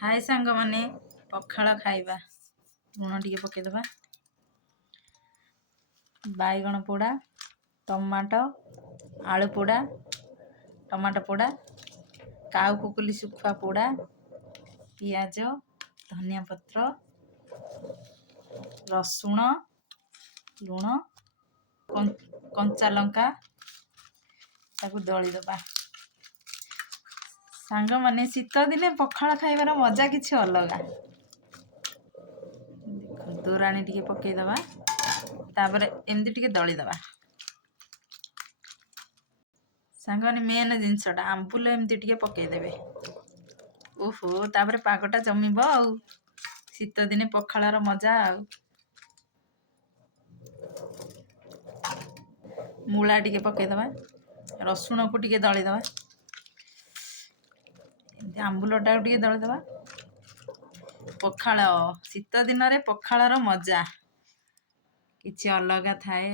हाय सांग माने पखाड़ खाइबा लुण टिके पकेदबा बाईगण पोड़ा टमाटो आलू पोड़ा टमाटो पोड़ा काउ कुकुली सुखुआ पोड़ा पियाज धनिया पत्र रसुण लुण कंचा लंका ताकू दली दबा सांग माने शीत दिने पखाड़ खाइबार मजा किछि अलगा। तोराणी टिके पकई दबा तापर एमती टिके दली दबा सांग माने मेन जिनसटा आंबुल एमती टिके पकई देबे। ओहो तापर पागटा जमिबो आ शीत दिने पखाड़ार मजा आ मूला टिके पकई दबा रसुण को टिके दली दबा आंबुलटा टिके दली दबा पखाड़ शीत दिन रे पखाड़ार मजा किछि अलगा थाए।